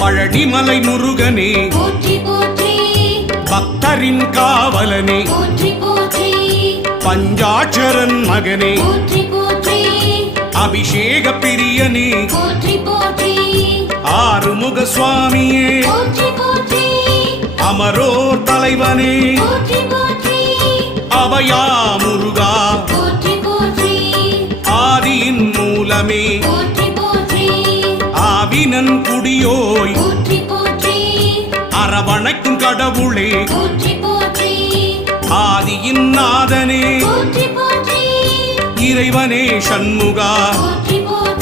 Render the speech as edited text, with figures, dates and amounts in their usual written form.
பழனிமலை முருகனே போற்றி போற்றி பக்தரின் காவலனே போற்றி போற்றி பஞ்சாட்சரன் மகனே போற்றி போற்றி அபிஷேக பிரியனே போற்றி போற்றி ஆறுமுக சுவாமியே போற்றி போற்றி அமரோர் தலைவனே போற்றி போற்றி அபயா முருகா போற்றி போற்றி ஆதியின் மூலமே போற்றி போற்றி ஆவினன் குடியோய் போற்றி போற்றி அரவணைக்கும் கடவுளே போற்றி போற்றி ஆதியின் நாதனே போற்றி போற்றி இறைவனே சண்முகா போற்றி போற்றி